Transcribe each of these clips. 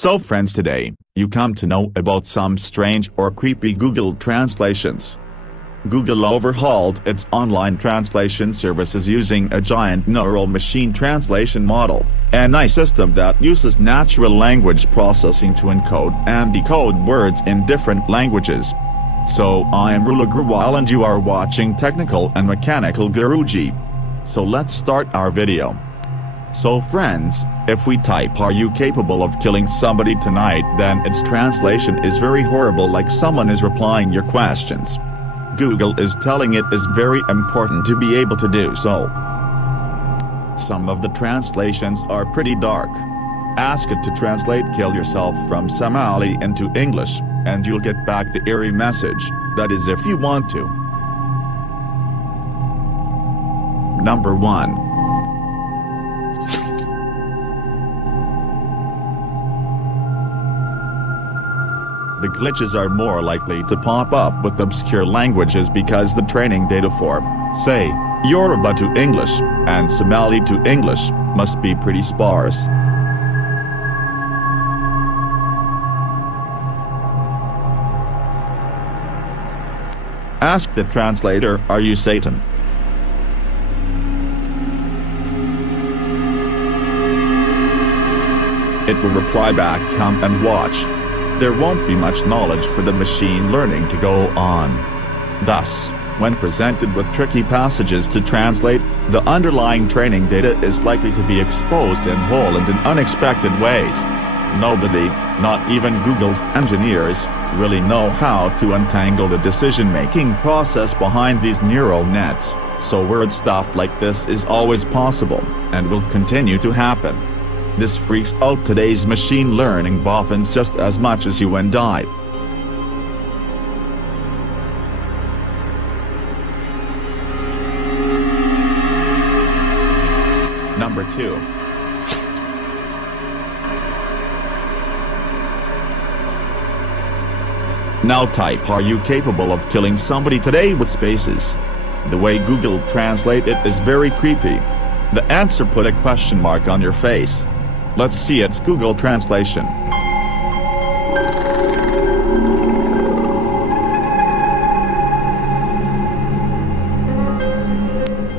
So friends, today, you come to know about some strange or creepy Google translations. Google overhauled its online translation services using a giant neural machine translation model, an AI system that uses natural language processing to encode and decode words in different languages. So I am Rula Gurwal and you are watching Technical and Mechanical Guruji. So let's start our video. So friends, if we type "Are you capable of killing somebody tonight?" then its translation is very horrible, like someone is replying your questions. Google is telling it is very important to be able to do so. Some of the translations are pretty dark. Ask it to translate "kill yourself" from Somali into English, and you'll get back the eerie message, that is if you want to. Number 1. The glitches are more likely to pop up with obscure languages because the training data for, say, Yoruba to English, and Somali to English, must be pretty sparse. Ask the translator, "Are you Satan?" It will reply back, "Come and watch." There won't be much knowledge for the machine learning to go on. Thus, when presented with tricky passages to translate, the underlying training data is likely to be exposed in whole and in unexpected ways. Nobody, not even Google's engineers, really know how to untangle the decision-making process behind these neural nets, so weird stuff like this is always possible, and will continue to happen. This freaks out today's machine learning boffins just as much as you and I. Number 2. Now type "Are you capable of killing somebody today?" with spaces. The way Google Translate it is very creepy. The answer put a question mark on your face. Let's see its Google translation.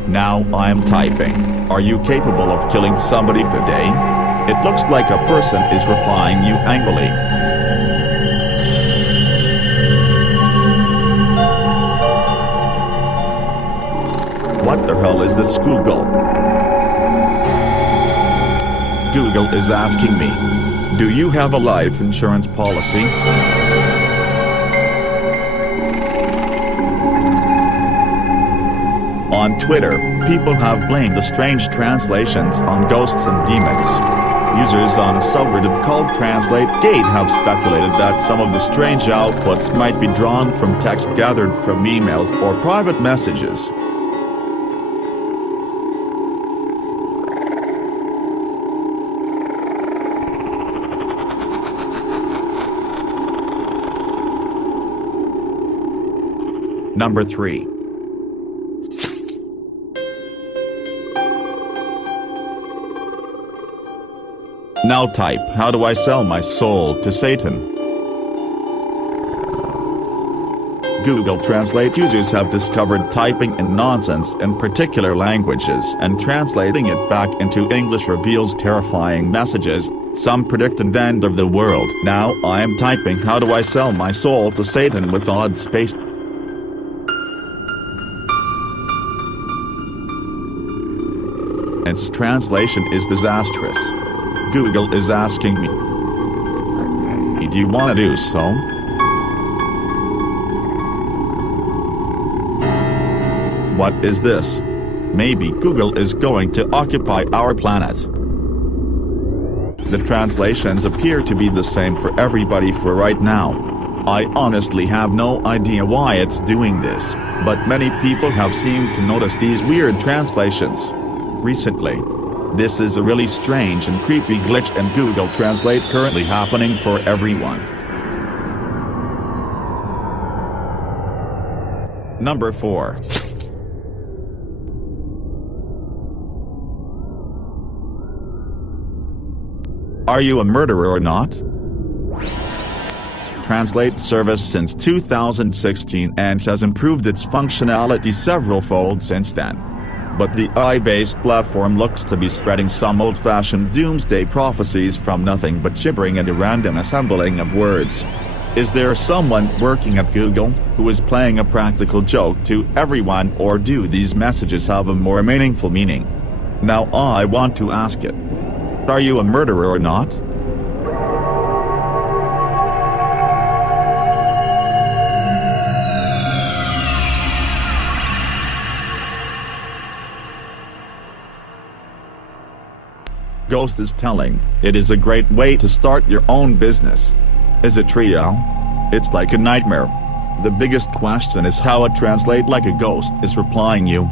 Now I'm typing, "Are you capable of killing somebody today?" It looks like a person is replying you angrily. What the hell is this, Google? Google is asking me, "Do you have a life insurance policy?" On Twitter, people have blamed the strange translations on ghosts and demons. Users on a subreddit called TranslateGate have speculated that some of the strange outputs might be drawn from text gathered from emails or private messages. Number 3. Now type, "How do I sell my soul to Satan?" Google Translate users have discovered typing in nonsense in particular languages and translating it back into English reveals terrifying messages. Some predict the end of the world. Now I am typing "How do I sell my soul to Satan?" with odd space. Its translation is disastrous. Google is asking me, "Do you want to do so?" What is this? Maybe Google is going to occupy our planet. The translations appear to be the same for everybody for right now. I honestly have no idea why it's doing this, but many people have seemed to notice these weird translations recently. This is a really strange and creepy glitch in Google Translate currently happening for everyone. Number 4. Are you a murderer or not? Translate service since 2016 and has improved its functionality several-fold since then. But the AI-based platform looks to be spreading some old-fashioned doomsday prophecies from nothing but gibbering and a random assembling of words. Is there someone working at Google who is playing a practical joke to everyone, or do these messages have a more meaningful meaning? Now I want to ask it. Are you a murderer or not? Ghost is telling, it is a great way to start your own business. Is it real? It's like a nightmare. The biggest question is how a translate like a ghost is replying you.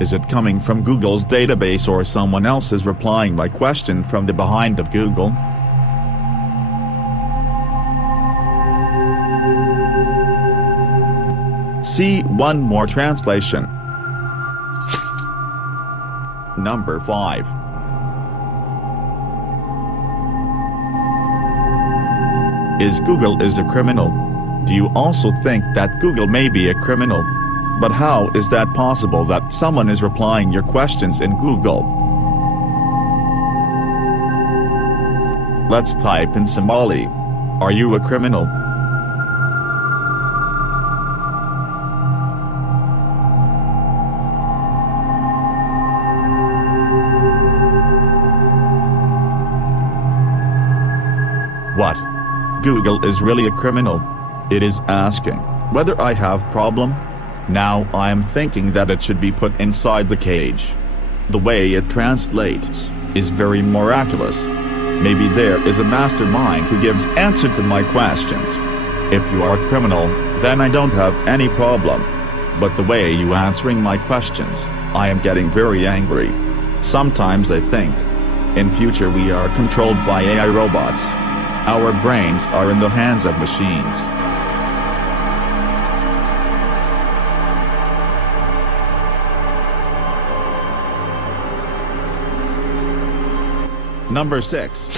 Is it coming from Google's database or someone else is replying by question from the behind of Google? See one more translation. Number 5. Google is a criminal. Do you also think that Google may be a criminal? But how is that possible that someone is replying your questions in Google? Let's type in Somali. Are you a criminal? What? Google is really a criminal? It is asking whether I have problem? Now I am thinking that it should be put inside the cage. The way it translates is very miraculous. Maybe there is a mastermind who gives answer to my questions. If you are a criminal, then I don't have any problem. But the way you answering my questions, I am getting very angry. Sometimes I think, in future we are controlled by AI robots. Our brains are in the hands of machines. Number 6.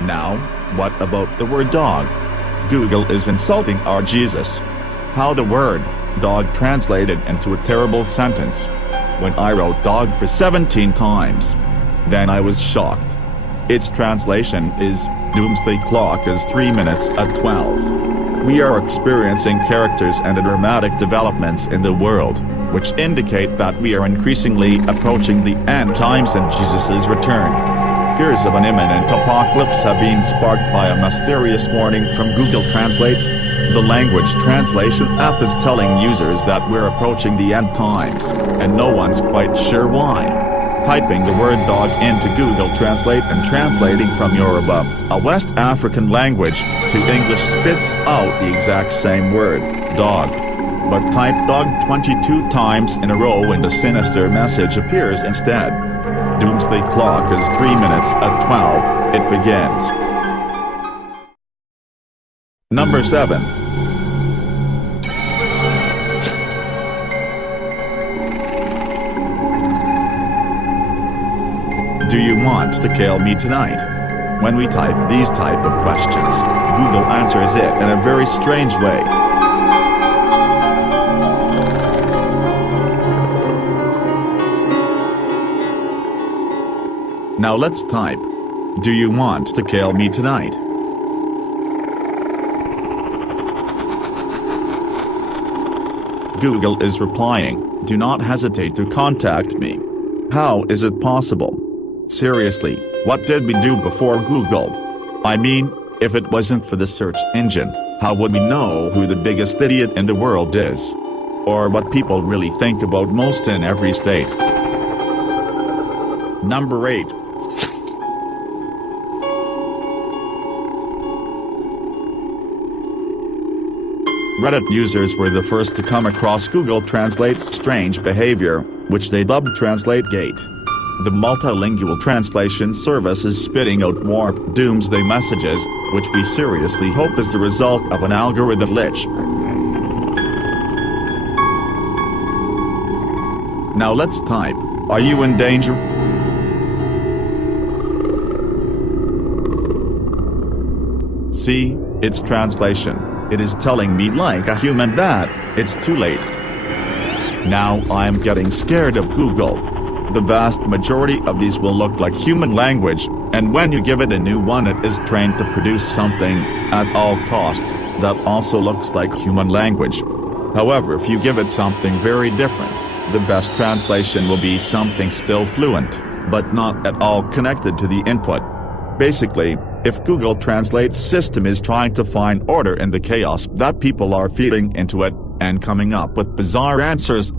Now, what about the word dog? Google is insulting our Jesus. How the word dog translated into a terrible sentence. When I wrote dog for 17 times. Then I was shocked. Its translation is, Doomsday Clock is 3 minutes at 12. We are experiencing characters and dramatic developments in the world, which indicate that we are increasingly approaching the end times and Jesus' return. Fears of an imminent apocalypse have been sparked by a mysterious warning from Google Translate. The language translation app is telling users that we're approaching the end times, and no one's quite sure why. Typing the word dog into Google Translate and translating from Yoruba, a West African language, to English spits out the exact same word, dog. But type dog 22 times in a row and a sinister message appears instead. Doomsday Clock is 3 minutes at 12, it begins. Number 7. Do you want to kill me tonight? When we type these type of questions, Google answers it in a very strange way. Now let's type, do you want to kill me tonight? Google is replying, do not hesitate to contact me. How is it possible? Seriously, what did we do before Google? I mean, if it wasn't for the search engine, how would we know who the biggest idiot in the world is? Or what people really think about most in every state? Number 8. Reddit users were the first to come across Google Translate's strange behavior, which they dubbed TranslateGate. The multilingual translation service is spitting out warped doomsday messages, which we seriously hope is the result of an algorithm glitch. Now let's type, "Are you in danger?" See, it's translation. It is telling me like a human that it's too late. Now I'm getting scared of Google. The vast majority of these will look like human language, and when you give it a new one it is trained to produce something, at all costs, that also looks like human language. However, if you give it something very different, the best translation will be something still fluent, but not at all connected to the input. Basically, if Google Translate system is trying to find order in the chaos that people are feeding into it, and coming up with bizarre answers.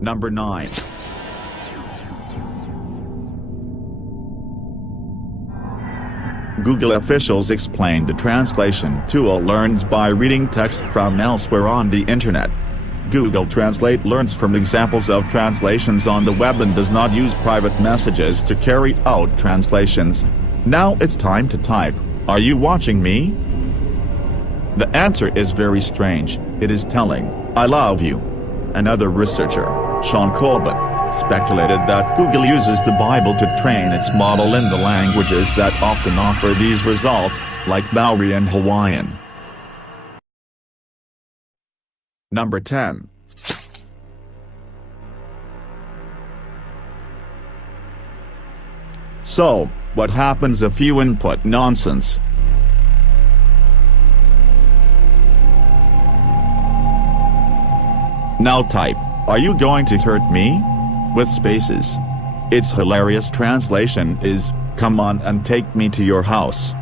Number 9. Google officials explained the translation tool learns by reading text from elsewhere on the internet. Google Translate learns from examples of translations on the web and does not use private messages to carry out translations. Now it's time to type, "Are you watching me?" The answer is very strange. It is telling, "I love you." Another researcher, Sean Colbert, speculated that Google uses the Bible to train its model in the languages that often offer these results, like Maori and Hawaiian. Number 10. So, what happens if you input nonsense? Now type, "Are you going to hurt me?" with spaces. Its hilarious translation is, "Come on and take me to your house."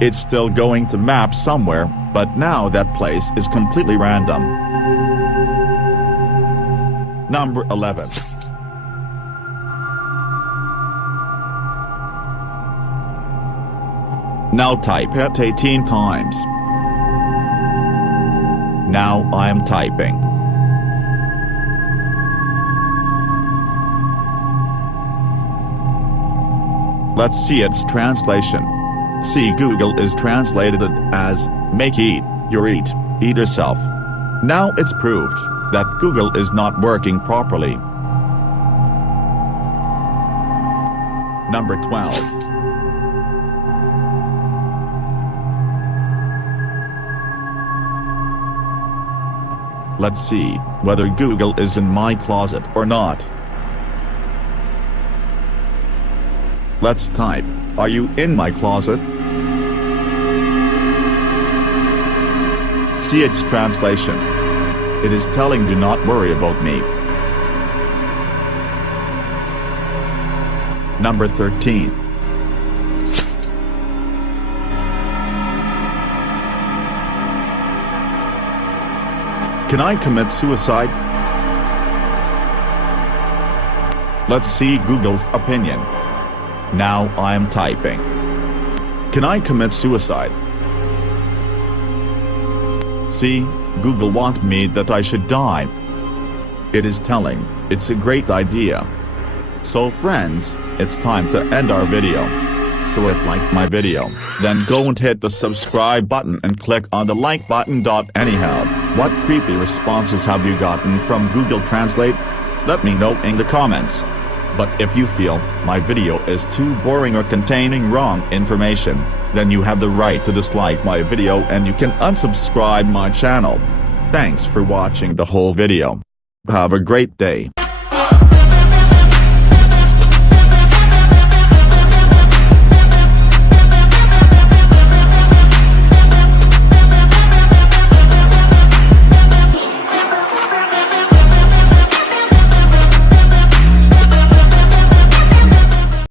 It's still going to map somewhere, but now that place is completely random. Number 11. Now type it 18 times. Now I am typing. Let's see its translation. See, Google is translated it as, "Make eat, you eat yourself." Now it's proved that Google is not working properly. Number 12. Let's see whether Google is in my closet or not. Let's type, "Are you in my closet?" See its translation. It is telling, "Do not worry about me." Number 13. Can I commit suicide? Let's see Google's opinion. Now I am typing. Can I commit suicide? See, Google wants me that I should die. It is telling, it's a great idea. So friends, it's time to end our video. So if you liked my video, then go and hit the subscribe button and click on the like button. Anyhow, what creepy responses have you gotten from Google Translate? Let me know in the comments. But if you feel my video is too boring or containing wrong information, then you have the right to dislike my video and you can unsubscribe my channel. Thanks for watching the whole video. Have a great day.